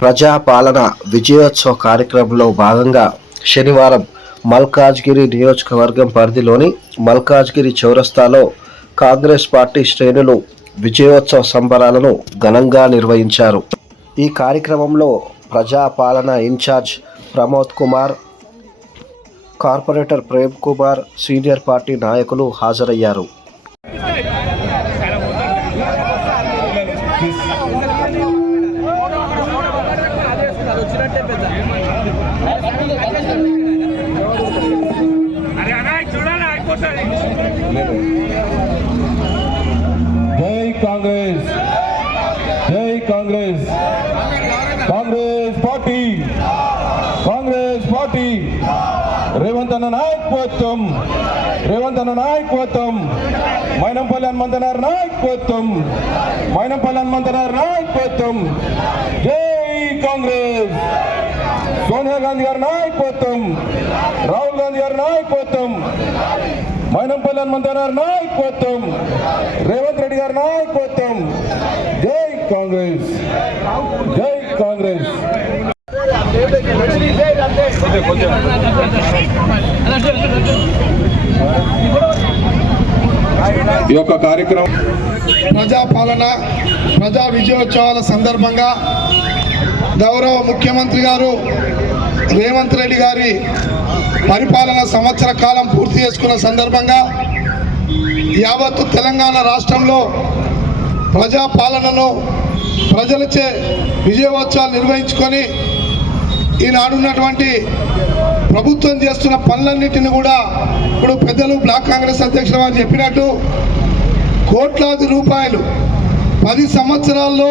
ప్రజాపాలన విజయోత్సవ కార్యక్రమంలో భాగంగా శనివారం మల్కాజ్గిరి నియోజకవర్గం పరిధిలోని మల్కాజ్గిరి చౌరస్తాలో కాంగ్రెస్ పార్టీ శ్రేణులు విజయోత్సవ సంబరాలను ఘనంగా నిర్వహించారు. ఈ కార్యక్రమంలో ప్రజాపాలన incharge Pramod Kumar, corporator Prem Kumar, senior party నాయకులు హాజరయ్యారు. జై కాంగ్రెస్, జై కాంగ్రెస్, కాంగ్రెస్ పార్టీ, కాంగ్రెస్ పార్టీ, రేవంత్ అన్న నాయకత్వం, రేవంత్ అన్న నాయకత్వం, మైనంపల్లి హనుమంతనార్ నాయకత్వం, మైనంపల్లి హనుమంతనార్ నాయకత్వం, జై కాంగ్రెస్, సోనియా గాంధీ గారి నాయకత్వం, రాహుల్ గాంధీ గారి నాయకత్వం, మైనంపల్లి హనుమంతనార్ నాయకత్వం, రేవంత్ రెడ్డి గారి నాయకత్వం, జై కాంగ్రెస్, జై కాంగ్రెస్. ఈ యొక్క కార్యక్రమం ప్రజాపాలన ప్రజా విజయోత్సవాల సందర్భంగా గౌరవ ముఖ్యమంత్రి గారు రేవంత్ రెడ్డి గారి పరిపాలన సంవత్సర కాలం పూర్తి చేసుకున్న సందర్భంగా యావత్తు తెలంగాణ రాష్ట్రంలో ప్రజాపాలనను ప్రజలచే విజయోత్సవాలు నిర్వహించుకొని ఈనాడున్నటువంటి ప్రభుత్వం చేస్తున్న పనులన్నింటినీ కూడా ఇప్పుడు పెద్దలు బ్లాక్ కాంగ్రెస్ అధ్యక్షుల వారు చెప్పినట్టు కోట్లాది రూపాయలు 10 సంవత్సరాల్లో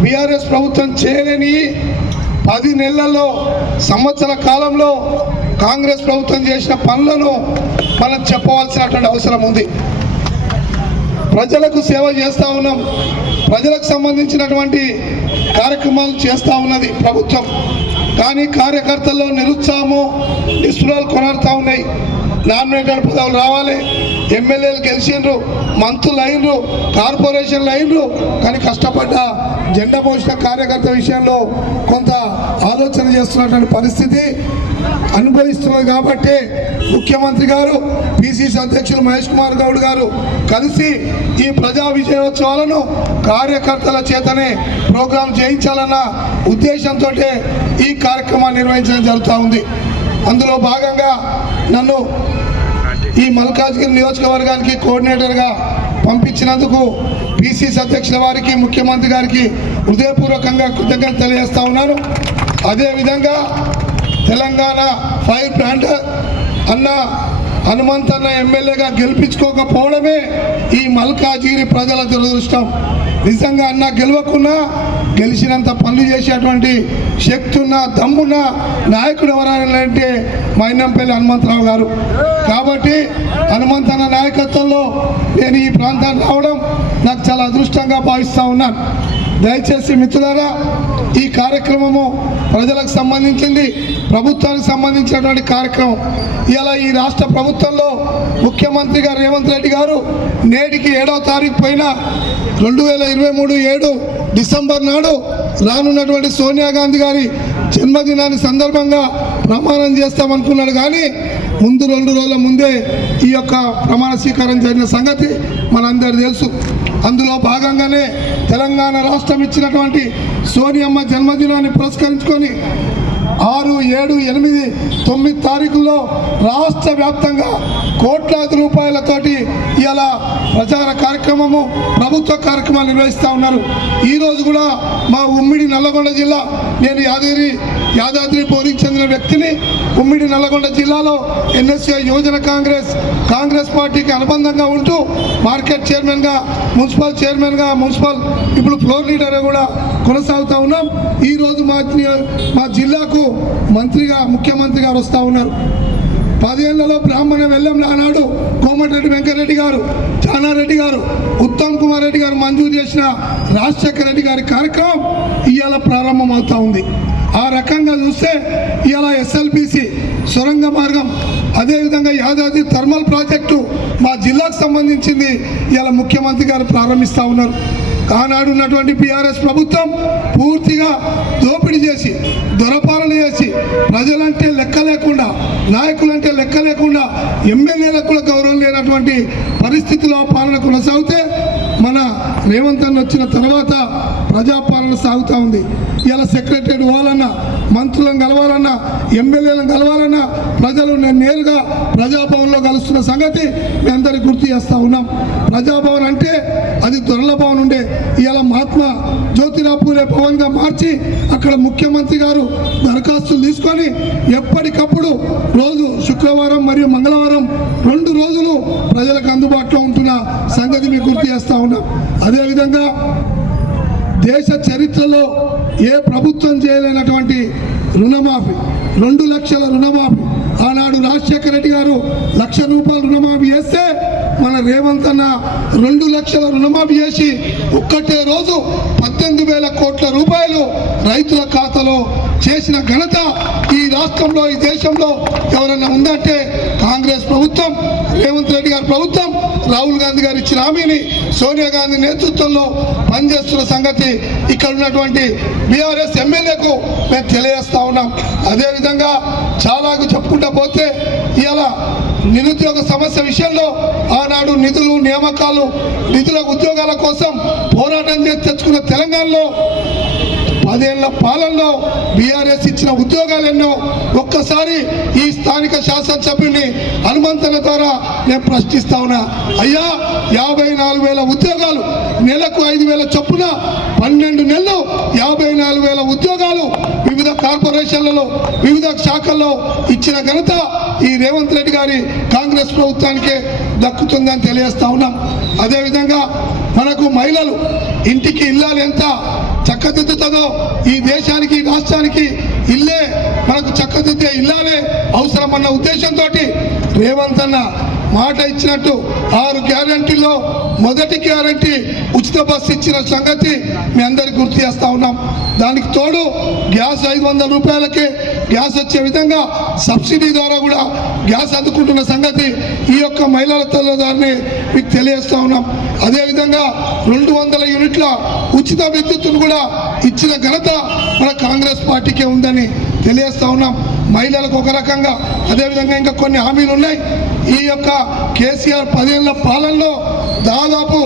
బీఆర్ఎస్ ప్రభుత్వం చేయలేని 10 నెలల్లో సంవత్సర కాలంలో కాంగ్రెస్ ప్రభుత్వం చేసిన పనులను మనం చెప్పవలసినటువంటి అవసరం ఉంది. ప్రజలకు సేవ చేస్తూ ఉన్నాం, ప్రజలకు సంబంధించినటువంటి కార్యక్రమాలు చేస్తూ ఉన్నది ప్రభుత్వం. కానీ కార్యకర్తల్లో నిరుత్సాహము, నిస్పృహలు కొనడుతూ ఉన్నాయి. నామినేటెడ్ పదవులు రావాలి, ఎమ్మెల్యేలు గెలిచిండ్రు, మంత్రులు అయినరు, కార్పొరేషన్లు అయినరు, కానీ కష్టపడ్డ జెండా మోసిన కార్యకర్త విషయంలో కొంత ఆలోచన చేస్తున్నటువంటి పరిస్థితి అనుభవిస్తున్నది. కాబట్టి ముఖ్యమంత్రి గారు, పిసిసి అధ్యక్షులు మహేష్ కుమార్ గౌడ్ గారు కలిసి ఈ ప్రజా విజయోత్సవాలను కార్యకర్తల చేతనే ప్రోగ్రాం చేయించాలన్న ఉద్దేశంతో ఈ కార్యక్రమాన్ని నిర్వహించడం జరుగుతూ ఉంది. అందులో భాగంగా నన్ను ఈ మల్కాజ్గిరి నియోజకవర్గానికి కోఆర్డినేటర్గా పంపించినందుకు పిసిసి అధ్యక్షుల వారికి, ముఖ్యమంత్రి గారికి హృదయపూర్వకంగా కృతజ్ఞతలు తెలియజేస్తా ఉన్నాను. అదేవిధంగా తెలంగాణ ఫైర్ బ్రాండ్ అన్న హనుమంతన్న ఎమ్మెల్యేగా గెలిపించుకోకపోవడమే ఈ మల్కాజ్గిరి ప్రజల దురదృష్టం. నిజంగా అన్న గెలవకున్నా గెలిచినంత పనులు చేసేటువంటి శక్తి ఉన్న, దమ్మున్న నాయకుడు ఎవరైనా అంటే మైనంపల్లి హనుమంతరావు గారు. కాబట్టి హనుమంతన్న నాయకత్వంలో నేను ఈ ప్రాంతానికి రావడం నాకు చాలా అదృష్టంగా భావిస్తూ ఉన్నాను. దయచేసి మిత్రులారా, ఈ కార్యక్రమము ప్రజలకు సంబంధించింది, ప్రభుత్వానికి సంబంధించినటువంటి కార్యక్రమం. ఇలా ఈ రాష్ట్ర ప్రభుత్వంలో ముఖ్యమంత్రి గారు రేవంత్ రెడ్డి గారు నేటికి 7వ తారీఖు పైన 2023 7 డిసెంబర్ నాడు రానున్నటువంటి సోనియా గాంధీ గారి జన్మదినాన్ని సందర్భంగా ప్రమాణం చేస్తామనుకున్నాడు. కానీ ముందు 2 రోజుల ముందే ఈ యొక్క ప్రమాణ స్వీకారం జరిగిన సంగతి మనందరికీ తెలుసు. అందులో భాగంగానే తెలంగాణ రాష్ట్రం ఇచ్చినటువంటి సోనియమ్మ జన్మదినాన్ని పురస్కరించుకొని 6, 7, 8, 9 తారీఖుల్లో రాష్ట్ర వ్యాప్తంగా కోట్లాది రూపాయలతోటి ఇలా ప్రచార కార్యక్రమము, ప్రభుత్వ కార్యక్రమాలు నిర్వహిస్తూ ఉన్నారు. ఈరోజు కూడా మా ఉమ్మడి నల్లగొండ జిల్లా, నేను యాదాద్రి భువనగిరికి చెందిన వ్యక్తిని. ఉమ్మడి నల్లగొండ జిల్లాలో ఎన్ఎస్ఏ యువజన కాంగ్రెస్ పార్టీకి అనుబంధంగా ఉంటూ మార్కెట్ చైర్మన్గా, మున్సిపల్ చైర్మన్గా, మున్సిపల్ ఇప్పుడు ఫ్లోర్ లీడర్గా కూడా కొనసాగుతూ ఉన్నాం. ఈరోజు మా జిల్లాకు మంత్రిగా ముఖ్యమంత్రి గారు వస్తూ ఉన్నారు. 10 ఏళ్లలో బ్రాహ్మణ వెల్లం నానాడు కోమటిరెడ్డి వెంకటరెడ్డి గారు, జానారెడ్డి గారు, ఉత్తమ్ కుమార్ రెడ్డి గారు మంజూరు చేసిన రాజశేఖర రెడ్డి గారి కార్యక్రమం ఇవాళ ప్రారంభమవుతూ ఉంది. ఆ రకంగా చూస్తే ఇవాళ ఎస్ఎల్బిసి సొరంగ మార్గం, అదేవిధంగా యాదాద్రి థర్మల్ ప్రాజెక్టు మా జిల్లాకు సంబంధించింది ఇవాళ ముఖ్యమంత్రి గారు ప్రారంభిస్తూ ఉన్నారు. ఆనాడు ఉన్నటువంటి బీఆర్ఎస్ ప్రభుత్వం పూర్తిగా ప్రజలంటే లెక్క లేకుండా, నాయకులంటే లెక్క లేకుండా ఎమ్మెల్యేలకు కూడా గౌరవం లేనటువంటి పరిస్థితిలో పాలన కొనసాగితే మన రేవంత్ అన్న వచ్చిన తర్వాత ప్రజాపాలన సాగుతూ ఉంది. ఇలా సెక్రటరీ పోవాలన్నా, మంత్రులను కలవాలన్నా, ఎమ్మెల్యేలను కలవాలన్నా ప్రజలు నేరుగా ప్రజాభవన్లో కలుస్తున్న సంగతి మీ అందరికీ గుర్తు చేస్తూ ఉన్నాం. ప్రజాభవన్ అంటే అది దొరల భవన్ ఉండే, ఇవాళ మహాత్మా జ్యోతిరావు పూలే భవన్గా మార్చి అక్కడ ముఖ్యమంత్రి గారు దరఖాస్తులు తీసుకొని ఎప్పటికప్పుడు రోజు శుక్రవారం మరియు మంగళవారం 2 రోజులు ప్రజలకు అందుబాటులో ఉంటున్న సంగతి మీకు గుర్తు చేస్తూ ఉన్నాం. అదేవిధంగా దేశ చరిత్రలో ఏ ప్రభుత్వం చేయలేనటువంటి రుణమాఫీ, 2 లక్షల రుణమాఫీ. ఆనాడు రాజశేఖర రెడ్డి గారు ₹1,00,000 రుణమాఫీ చేస్తే మన రేవంత్ అన్న 2 లక్షల రుణమాఫీ చేసి ఒక్కటే రోజు 18,000 కోట్ల రూపాయలు రైతుల ఖాతాలో చేసిన ఘనత ఈ రాష్ట్రంలో, ఈ దేశంలో ఎవరన్నా ఉందంటే కాంగ్రెస్ ప్రభుత్వం, రేవంత్ రెడ్డి గారి ప్రభుత్వం, రాహుల్ గాంధీ గారు ఇచ్చిన హామీని సోనియా గాంధీ నేతృత్వంలో పనిచేస్తున్న సంగతి ఇక్కడ ఉన్నటువంటి బీఆర్ఎస్ ఎమ్మెల్యేకు మేము తెలియజేస్తా ఉన్నాం. అదేవిధంగా చాలా చెప్పుకుంటా పోతే ఇవాళ నిరుద్యోగ సమస్య విషయంలో ఆనాడు నిధులు, నియామకాలు, నిధుల ఉద్యోగాల కోసం పోరాటం చేసి తెచ్చుకున్న తెలంగాణలో 10 ఏళ్ల పాలనలో బీఆర్ఎస్ ఇచ్చిన ఉద్యోగాలు ఎన్నో. ఒక్కసారి ఈ స్థానిక శాసనసభ్యుని హనుమంతన ద్వారా నేను ప్రశ్నిస్తా ఉన్నా. అయ్యా, 54,000 ఉద్యోగాలు, నెలకు 5,000 చొప్పున 12 నెలలు 54,000 ఉద్యోగాలు వివిధ కార్పొరేషన్లలో, వివిధ శాఖల్లో ఇచ్చిన ఘనత ఈ రేవంత్ రెడ్డి గారి కాంగ్రెస్ ప్రభుత్వానికే దక్కుతుందని తెలియజేస్తా ఉన్నాం. అదేవిధంగా మనకు మహిళలు ఇంటికి ఇల్లాలు ఎంత చక్కదిద్దుతుందో ఈ దేశానికి, ఈ రాష్ట్రానికి ఇల్లే మనకు చక్కదిద్దే ఇల్లాలే అవసరమన్న ఉద్దేశంతో రేవంత్ అన్న మాట ఇచ్చినట్టు 6 గ్యారంటీల్లో మొదటి గ్యారంటీ ఉచిత బస్సు ఇచ్చిన సంగతి మీ అందరికీ గుర్తు చేస్తూ ఉన్నాం. దానికి తోడు గ్యాస్ 500 రూపాయలకే గ్యాస్ వచ్చే విధంగా సబ్సిడీ ద్వారా కూడా గ్యాస్ అందుకుంటున్న సంగతి ఈ యొక్క మహిళల తల్లిదారిని మీకు తెలియజేస్తూ ఉన్నాం. అదేవిధంగా 200 యూనిట్ల ఉచిత విద్యుత్తును కూడా ఇచ్చిన ఘనత మన కాంగ్రెస్ పార్టీకే ఉందని తెలియజేస్తూ ఉన్నాం. మహిళలకు ఒక రకంగా, అదేవిధంగా ఇంకా కొన్ని హామీలు ఉన్నాయి. ఈ యొక్క కేసీఆర్ 10 ఏళ్ల పాలనలో దాదాపు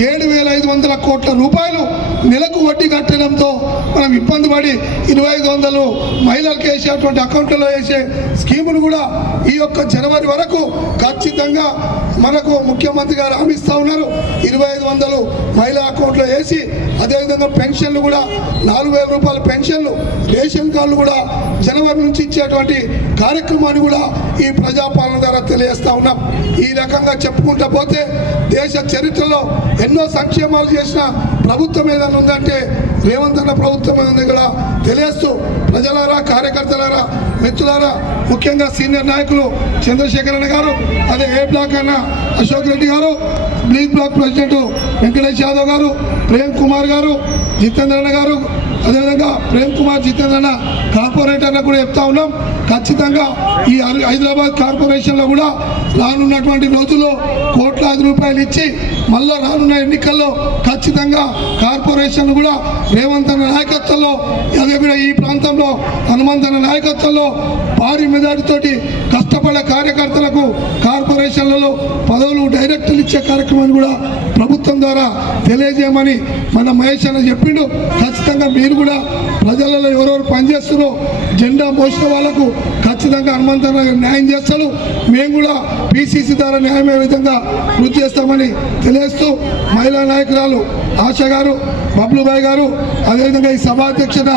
7,500 కోట్ల రూపాయలు నెలకు వడ్డీ కట్టడంతో మనం ఇబ్బంది పడి 2,500 మహిళలకు వేసేటువంటి అకౌంట్లలో వేసే స్కీమును కూడా ఈ యొక్క జనవరి వరకు ఖచ్చితంగా మనకు ముఖ్యమంత్రి గారు హామీ ఇస్తూ ఉన్నారు. 2,500 మహిళా అకౌంట్లో వేసి, అదేవిధంగా పెన్షన్లు కూడా 4,000 రూపాయల పెన్షన్లు, రేషన్ కార్డులు కూడా జనవరి నుంచి ఇచ్చేటువంటి కార్యక్రమాన్ని కూడా ఈ ప్రజాపాలన ద్వారా తెలియజేస్తూ ఉన్నాం. ఈ రకంగా చెప్పుకుంటా పోతే దేశ చరిత్రలో ఎన్నో సంక్షేమాలు చేసిన ప్రభుత్వం ఏదైనా ఉందంటే రేవంత్ అన్న ప్రభుత్వం ఉంది కూడా తెలియజేస్తూ, ప్రజలారా, కార్యకర్తలారా, మిత్రులారా, ముఖ్యంగా సీనియర్ నాయకులు చంద్రశేఖరన్న గారు, అదే ఏ బ్లాక్ అన్న అశోక్ రెడ్డి గారు, B block president Venkatesh Yadav గారు, ప్రేమ్ కుమార్ గారు, జితేంద్రన్న గారు, అదేవిధంగా ప్రేమ్ కుమార్, జితేంద్రన్న కార్పొరేటర్లకు కూడా చెప్తా ఉన్నాం. ఖచ్చితంగా ఈ హైదరాబాద్ కార్పొరేషన్లో కూడా రానున్నటువంటి రోజుల్లో కోట్లాది రూపాయలు ఇచ్చి మళ్ళా రానున్న ఎన్నికల్లో ఖచ్చితంగా కార్పొరేషన్ కూడా రేవంత్ అన్న నాయకత్వంలో, అదేవిధంగా ఈ ప్రాంతంలో హనుమంతన్న నాయకత్వంలో భారీ మెజార్టీతోటి కష్టపడే కార్యకర్తలకు కార్పొరేషన్లలో పదవులు, డైరెక్టర్లు ఇచ్చే కార్యక్రమాన్ని కూడా ప్రభుత్వం ద్వారా తెలియజేయమని మన మహేష్ అన్న చెప్పిండు. ఖచ్చితంగా మీరు కూడా ప్రజలలో ఎవరెవరు పనిచేస్తారో జెండా మోసిన వాళ్ళకు ఖచ్చితంగా హనుమంతన్న న్యాయం చేస్తారు. మేము కూడా పిసిసి ద్వారా న్యాయమయ్యే విధంగా కృషి చేస్తామని తెలియజేస్తూ, మహిళా నాయకురాలు ఆశ గారు, బబ్లుబాయ్ గారు, అదేవిధంగా ఈ సభాధ్యక్షత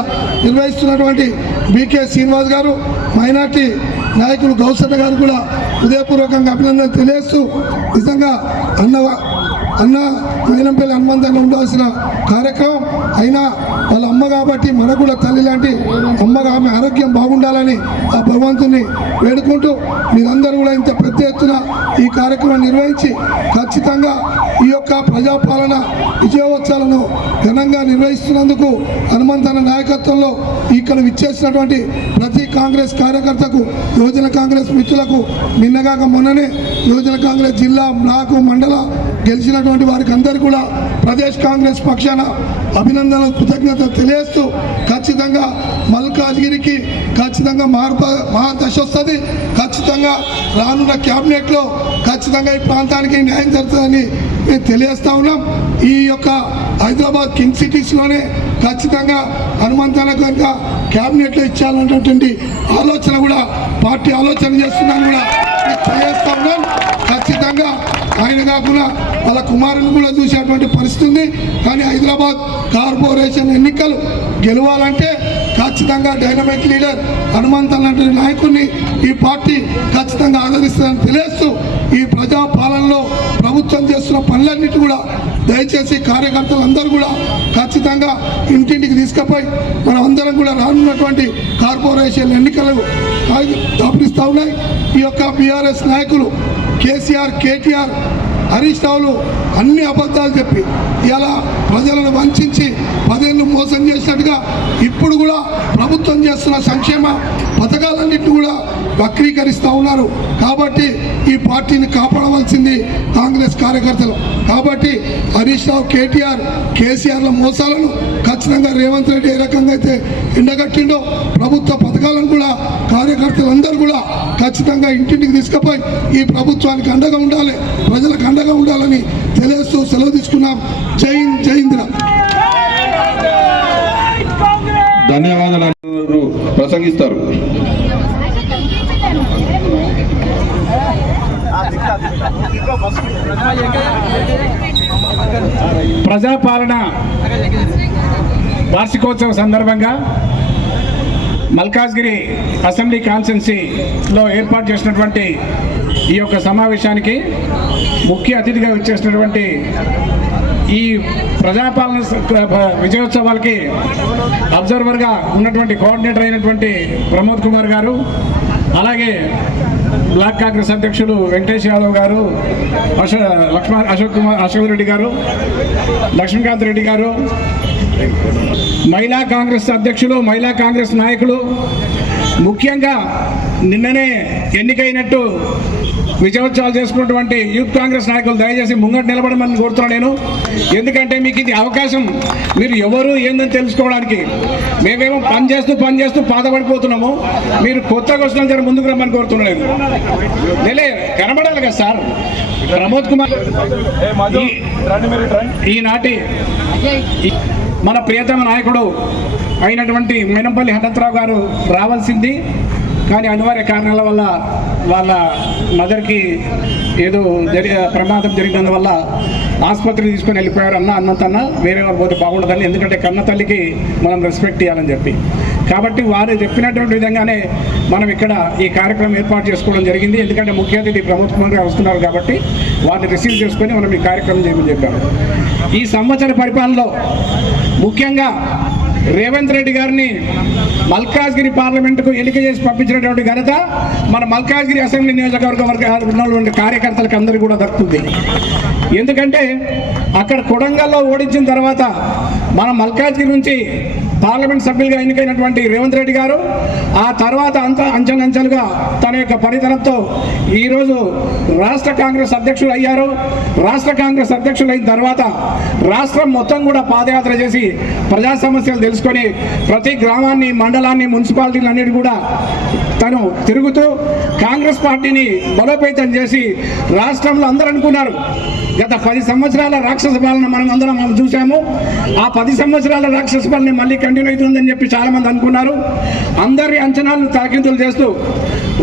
నిర్వహిస్తున్నటువంటి బికే శ్రీనివాస్ గారు, మైనార్టీ నాయకులు గౌసన్న గారు కూడా హృదయపూర్వకంగా అభినందనలు తెలియజేస్తూ, నిజంగా అన్న మైనంపల్లి హనుమంతన్న ఉండాల్సిన కార్యక్రమం అయినా వాళ్ళ అమ్మ కాబట్టి మనకు కూడా తల్లి లాంటి అమ్మగా ఆమె ఆరోగ్యం బాగుండాలని ఆ భగవంతుని వేడుకుంటూ మీరందరూ కూడా ఇంత పెద్ద ఎత్తున ఈ కార్యక్రమం నిర్వహించి ఖచ్చితంగా ఈ యొక్క ప్రజాపాలన విజయోత్సవాలను ఘనంగా నిర్వహిస్తున్నందుకు హనుమంతన్న నాయకత్వంలో ఇక్కడ విచ్చేసినటువంటి ప్రతి కాంగ్రెస్ కార్యకర్తకు, యువజన కాంగ్రెస్ మిత్రులకు, నిన్నగాక మొన్ననే యువజన కాంగ్రెస్ జిల్లా, బ్లాకు, మండల గెలిచినటువంటి వారికి అందరికీ కూడా ప్రదేశ్ కాంగ్రెస్ పక్షాన అభినందనలు, కృతజ్ఞతలు తెలియజేస్తూ ఖచ్చితంగా మల్కాజ్గిరికి ఖచ్చితంగా మహాదశ వస్తుంది. ఖచ్చితంగా రానున్న క్యాబినెట్లో ఖచ్చితంగా ఈ ప్రాంతానికి న్యాయం జరుగుతుందని మేము తెలియజేస్తా ఉన్నాం. ఈ యొక్క హైదరాబాద్ కింగ్ సిటీస్లోనే ఖచ్చితంగా హనుమంతాలకు కనుక క్యాబినెట్లో ఇచ్చాలన్నటువంటి ఆలోచన కూడా పార్టీ ఆలోచన చేస్తుందని కూడా తెలియజేస్తా ఉన్నాం. ఖచ్చితంగా ఆయన కాకుండా వాళ్ళ కుమారుని కూడా చూసేటువంటి పరిస్థితి ఉంది. కానీ హైదరాబాద్ కార్పొరేషన్ ఎన్నికలు గెలవాలంటే ఖచ్చితంగా డైనమిక్ లీడర్ హనుమంత్ లాంటి నాయకుడిని ఈ పార్టీ ఖచ్చితంగా ఆదరిస్తుందని తెలియజేస్తూ ఈ ప్రజా పాలనలో ప్రభుత్వం చేస్తున్న పనులన్నిటి కూడా దయచేసి కార్యకర్తలందరూ కూడా ఖచ్చితంగా ఇంటింటికి తీసుకుపోయి మనం అందరం కూడా రానున్నటువంటి కార్పొరేషన్ ఎన్నికలు దాపిస్తూ ఉన్నాయి. ఈ యొక్క బీఆర్ఎస్ నాయకులు కేసీఆర్, కేటీఆర్, హరీష్ రావులు అన్ని అబద్ధాలు చెప్పి ఇలా ప్రజలను వంచి 10 ఏళ్ళు మోసం చేసినట్టుగా ఇప్పుడు కూడా ప్రభుత్వం చేస్తున్న సంక్షేమ పథకాలన్నింటినీ కూడా వక్రీకరిస్తూ ఉన్నారు. కాబట్టి ఈ పార్టీని కాపాడవలసింది కాంగ్రెస్ కార్యకర్తలు. కాబట్టి హరీష్ రావు, కేటీఆర్, కేసీఆర్ల మోసాలను ఖచ్చితంగా రేవంత్ రెడ్డి ఏ రకంగా అయితే ఎండగట్టిండో ప్రభుత్వ పథకాలను కూడా కార్యకర్తలందరూ కూడా ఖచ్చితంగా ఇంటింటికి తీసుకుపోయి ఈ ప్రభుత్వానికి అండగా ఉండాలి, ప్రజలకు అండగా ఉండాలని తెలియజేస్తూ సెలవు తీసుకున్నాం. జై హింద్, జై హింద్. ధన్యవాదాలు. ప్రసంగిస్తారు. ప్రజాపాలన వార్షికోత్సవ సందర్భంగా మల్కాజ్గిరి అసెంబ్లీ కాన్స్టిట్యున్సీలో ఏర్పాటు చేసినటువంటి ఈ యొక్క సమావేశానికి ముఖ్య అతిథిగా వచ్చేసినటువంటి ఈ ప్రజాపాలన విజయోత్సవాలకి అబ్జర్వర్గా ఉన్నటువంటి కోఆర్డినేటర్ అయినటువంటి ప్రమోద్ కుమార్ గారు, అలాగే బ్లాక్ కాంగ్రెస్ అధ్యక్షులు వెంకటేష్ యాదవ్ గారు, అశోక్ రెడ్డి గారు, లక్ష్మీకాంత్ రెడ్డి గారు, మహిళా కాంగ్రెస్ అధ్యక్షులు, మహిళా కాంగ్రెస్ నాయకులు, ముఖ్యంగా నిన్ననే ఎన్నికైనట్టు విజయోత్సవాలు చేసుకున్నటువంటి యూత్ కాంగ్రెస్ నాయకులు దయచేసి ముంగట నిలబడమని కోరుతున్నాను నేను. ఎందుకంటే మీకు ఇది అవకాశం, మీరు ఎవరు ఏందని తెలుసుకోవడానికి. మేమేమో పని చేస్తూ బాధపడిపోతున్నాము. మీరు కొత్తగా వచ్చిన జర ముందుకు రమ్మని కోరుతున్నాను. నేనే కనబడాలి కదా సార్. ప్రమోద్ కుమార్ ఈనాటి మన ప్రియతమ నాయకుడు అయినటువంటి మేనంపల్లి హఠత్రావు గారు రావాల్సింది, కానీ అనివార్య కారణాల వల్ల వాళ్ళ మదర్కి ఏదో ప్రమాదం జరిగినందువల్ల ఆసుపత్రికి తీసుకొని వెళ్ళిపోయారు. అన్నంతన్నా వేరే వారు పోతే బాగుండదని, ఎందుకంటే కన్న తల్లికి మనం రెస్పెక్ట్ ఇవ్వాలని చెప్పి. కాబట్టి వారు చెప్పినటువంటి విధంగానే మనం ఇక్కడ ఈ కార్యక్రమం ఏర్పాటు చేసుకోవడం జరిగింది. ఎందుకంటే ముఖ్య అతిథి ప్రమోద్ కుమార్ గారు వస్తున్నారు కాబట్టి వారిని రిసీవ్ చేసుకొని మనం ఈ కార్యక్రమం చేయమని చెప్పాము. ఈ సంవత్సర పరిపాలనలో ముఖ్యంగా రేవంత్ రెడ్డి గారిని మల్కాజ్గిరి పార్లమెంటుకు ఎన్నిక చేసి పంపించినటువంటి ఘనత మన మల్కాజ్గిరి అసెంబ్లీ నియోజకవర్గ కార్యకర్తలకు అందరికీ కూడా దక్కుతుంది. ఎందుకంటే అక్కడ కొడంగల్లో ఓడించిన తర్వాత మన మల్కాజ్గిరి నుంచి పార్లమెంట్ సభ్యులుగా ఎన్నికైనటువంటి రేవంత్ రెడ్డి గారు ఆ తర్వాత అంచెలంచెలుగా తన యొక్క పనితనంతో ఈరోజు రాష్ట్ర కాంగ్రెస్ అధ్యక్షులు అయ్యారు. రాష్ట్ర కాంగ్రెస్ అధ్యక్షులు అయిన తర్వాత రాష్ట్రం మొత్తం కూడా పాదయాత్ర చేసి ప్రజా సమస్యలు తెలుసుకొని ప్రతి గ్రామాన్ని, మండలాన్ని, మున్సిపాలిటీలు అన్నిటి కూడా తను తిరుగుతూ కాంగ్రెస్ పార్టీని బలోపేతం చేసి రాష్ట్రంలో అందరూ అనుకున్నారు గత 10 సంవత్సరాల రాక్షస పాలన మనం అందరం చూసాము. ఆ 10 సంవత్సరాల రాక్షస పాలన మళ్ళీ కంటిన్యూ అవుతుందని చెప్పి చాలామంది అనుకున్నారు. అందరి అంచనాలను తాకింపులు చేస్తూ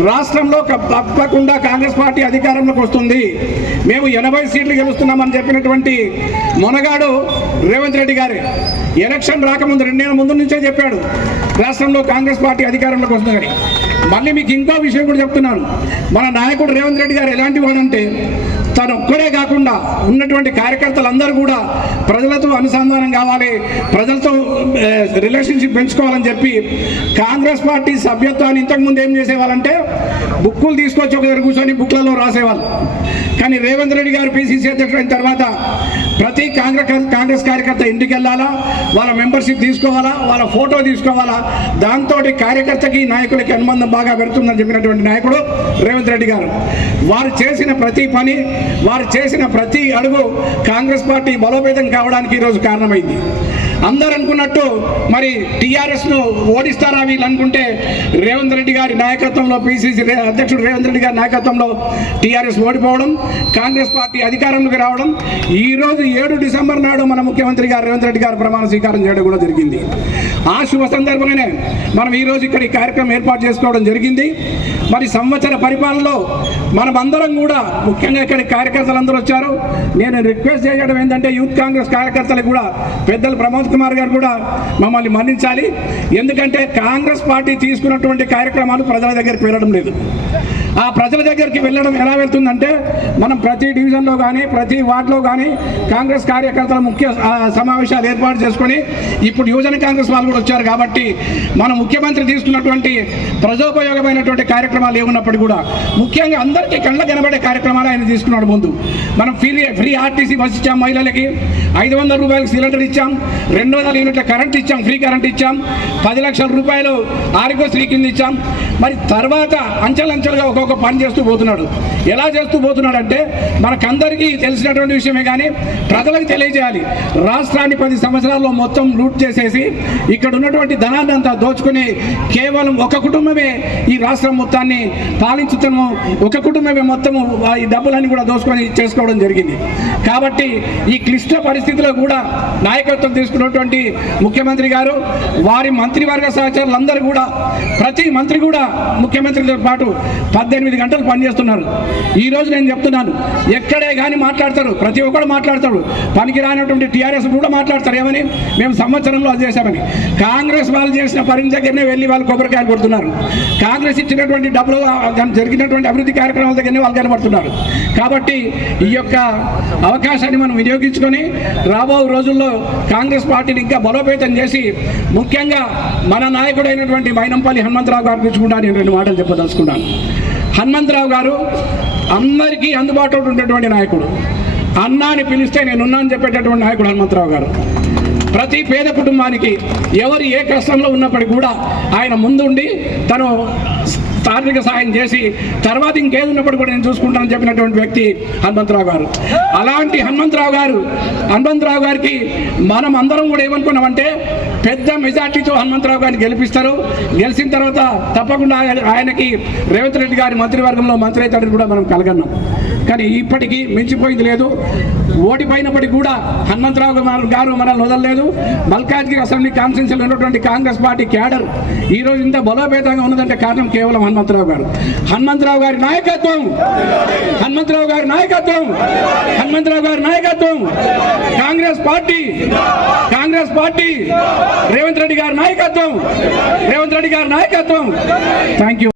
రాష్ట్రంలో తప్పకుండా కాంగ్రెస్ పార్టీ అధికారంలోకి వస్తుంది, మేము 80 సీట్లు గెలుస్తున్నామని చెప్పినటువంటి మొనగాడు రేవంత్ రెడ్డి గారు ఎలక్షన్ రాకముందు 2 నెలల ముందు నుంచే చెప్పాడు రాష్ట్రంలో కాంగ్రెస్ పార్టీ అధికారంలోకి వస్తుందని. మళ్ళీ మీకు ఇంకో విషయం కూడా చెప్తున్నాను. మన నాయకుడు రేవంత్ రెడ్డి గారు ఎలాంటి వాడంటే తను ఒక్కడే కాకుండా ఉన్నటువంటి కార్యకర్తలందరూ కూడా ప్రజలతో అనుసంధానం కావాలి, ప్రజలతో రిలేషన్షిప్ పెంచుకోవాలని చెప్పి కాంగ్రెస్ పార్టీ సభ్యత్వాన్ని ఇంతకుముందు ఏం చేసేవాళ్ళంటే బుక్కులు తీసుకొచ్చి ఒక దగ్గర కూర్చొని బుక్లలో రాసేవాళ్ళు. కానీ రేవంత్ రెడ్డి గారు పిసిసి అధ్యక్షుడు అయిన తర్వాత ప్రతి కాంగ్రెస్ కార్యకర్త ఇంటికి వెళ్ళాలా, వాళ్ళ మెంబర్షిప్ తీసుకోవాలా, వాళ్ళ ఫోటో తీసుకోవాలా. దాంతో కార్యకర్తకి నాయకులకి అనుబంధం బాగా పెడుతుందని చెప్పినటువంటి నాయకుడు రేవంత్ రెడ్డి గారు. వారు చేసిన ప్రతి పని, వారు చేసిన ప్రతి అడుగు కాంగ్రెస్ పార్టీ బలోపేతం కావడానికి ఈరోజు కారణమైంది. అందరూ అనుకున్నట్టు మరి టీఆర్ఎస్ను ఓడిస్తారా వీళ్ళు అనుకుంటే, రేవంత్ రెడ్డి గారి నాయకత్వంలో, పిసిసి అధ్యక్షుడు రేవంత్ రెడ్డి గారి నాయకత్వంలో టీఆర్ఎస్ ఓడిపోవడం, కాంగ్రెస్ పార్టీ అధికారంలోకి రావడం. ఈరోజు 7 డిసెంబర్ నాడు మన ముఖ్యమంత్రి గారు రేవంత్ రెడ్డి గారు ప్రమాణ స్వీకారం చేయడం కూడా జరిగింది. ఆ శుభ సందర్భంగానే మనం ఈరోజు ఇక్కడ ఈ కార్యక్రమం ఏర్పాటు చేసుకోవడం జరిగింది. మరి సంవత్సర పరిపాలనలో మనమందరం కూడా, ముఖ్యంగా ఇక్కడ కార్యకర్తలందరూ వచ్చారు. నేను రిక్వెస్ట్ చేయడం ఏంటంటే, యూత్ కాంగ్రెస్ కార్యకర్తలకు కూడా, పెద్దలు ప్రమోద్ కుమార్ గారు కూడా మమ్మల్ని మన్నించాలి. ఎందుకంటే కాంగ్రెస్ పార్టీ తీసుకున్నటువంటి కార్యక్రమాలు ప్రజల దగ్గరికి వెళ్ళడం లేదు. ఆ ప్రజల దగ్గరికి వెళ్ళడం ఎలా వెళ్తుందంటే, మనం ప్రతి డివిజన్లో కానీ ప్రతి వార్డులో కానీ కాంగ్రెస్ కార్యకర్తల ముఖ్య సమావేశాలు ఏర్పాటు చేసుకొని, ఇప్పుడు యువజన కాంగ్రెస్ వాళ్ళు కూడా వచ్చారు కాబట్టి, మన ముఖ్యమంత్రి తీసుకున్నటువంటి ప్రజోపయోగమైనటువంటి కార్యక్రమాలు ఏమున్నప్పటికీ కూడా, ముఖ్యంగా అందరికీ కళ్ళ కనబడే కార్యక్రమాలు ఆయన తీసుకున్నాడు. ముందు మనం ఫ్రీ ఆర్టీసీ బస్ ఇచ్చాం, మహిళలకి 500 రూపాయలకు సిలిండర్ ఇచ్చాం, 200 యూనిట్ల కరెంట్ ఇచ్చాం, ఫ్రీ కరెంట్ ఇచ్చాం, 10 లక్షల రూపాయలు ఆరోగ్యశ్రీ కింద ఇచ్చాం. మరి తర్వాత అంచెలంచెలుగా ఒక్కొక్క పని చేస్తూ పోతున్నాడు. ఎలా చేస్తూ పోతున్నాడంటే, మనకందరికీ తెలిసినటువంటి విషయమే కానీ ప్రజలకు తెలియజేయాలి. రాష్ట్రాన్ని 10 సంవత్సరాల్లో మొత్తం లూట్ చేసేసి, ఇక్కడ ఉన్నటువంటి ధనాన్ని అంతా దోచుకుని, కేవలం ఒక కుటుంబమే ఈ రాష్ట్రం మొత్తాన్ని పాలించుతాము, ఒక కుటుంబమే మొత్తము ఈ డబ్బులన్నీ కూడా దోచుకొని చేసుకోవడం జరిగింది. కాబట్టి ఈ క్లిష్ట పరిస్థితిలో కూడా నాయకత్వం తీసుకున్నటువంటి ముఖ్యమంత్రి గారు, వారి మంత్రివర్గ సహచరులందరూ కూడా, ప్రతి మంత్రి కూడా ముఖ్యమంత్రితో పాటు 18 గంటలు పనిచేస్తున్నారు. ఈరోజు నేను చెప్తున్నాను, ఎక్కడే కానీ మాట్లాడతారు, ప్రతి ఒక్కరు మాట్లాడతాడు. పనికి రానటువంటి టీఆర్ఎస్ కూడా మాట్లాడతారు, ఏమని, మేము సంవత్సరంలో అది చేశామని. కాంగ్రెస్ వాళ్ళు చేసిన పని దగ్గరనే వెళ్ళి వాళ్ళు కొబ్బరికాయలు కొడుతున్నారు. కాంగ్రెస్ ఇచ్చినటువంటి డబ్బులు, జరిగినటువంటి అభివృద్ధి కార్యక్రమాల దగ్గరనే వాళ్ళు కనబడుతున్నారు. కాబట్టి ఈ యొక్క అవకాశాన్ని మనం వినియోగించుకొని రాబో రోజుల్లో కాంగ్రెస్ పార్టీని ఇంకా బలోపేతం చేసి, ముఖ్యంగా మన నాయకుడైనటువంటి మైనంపల్లి హనుమంతరావు గారు గురించి నేను 2 మాటలు చెప్పదలుచుకున్నాను. హనుమంతరావు గారు అందరికీ అందుబాటులో ఉండేటువంటి నాయకుడు. అన్నాని పిలిస్తే నేనున్నాను చెప్పేటటువంటి నాయకుడు హనుమంతరావు గారు. ప్రతి పేద కుటుంబానికి ఎవరు ఏ కష్టంలో ఉన్నప్పటికీ కూడా ఆయన ముందుండి తను తార్మిక సహాయం చేసి, తర్వాత ఇంకేది ఉన్నప్పుడు కూడా నేను చూసుకుంటానని చెప్పినటువంటి వ్యక్తి హనుమంతరావు గారు. అలాంటి హనుమంతరావు గారికి మనం అందరం కూడా ఏమనుకున్నామంటే, పెద్ద మెజార్టీతో హనుమంతరావు గారిని గెలిపిస్తారు. గెలిచిన తర్వాత తప్పకుండా ఆయనకి రేవంత్ రెడ్డి గారి మంత్రివర్గంలో మంత్రి అవుతాడని కూడా మనం కలగన్నాం. కానీ ఇప్పటికీ మించిపోయింది లేదు. ఓడిపోయినప్పటికీ కూడా హనుమంతరావు గారు మనల్ని వదలలేదు. మల్కాజ్గిరి అసెంబ్లీ కాన్స్టిట్యూన్సీలో ఉన్నటువంటి కాంగ్రెస్ పార్టీ క్యాడర్ ఈరోజు ఇంత బలోపేతంగా ఉన్నదంటే కారణం కేవలం హనుమంతరావు గారు. హనుమంతరావు గారి నాయకత్వం, హనుమంతరావు గారి నాయకత్వం, హనుమంతరావు గారి నాయకత్వం, కాంగ్రెస్ పార్టీ, రేవంత్ రెడ్డి గారి నాయకత్వం, థ్యాంక్ యూ.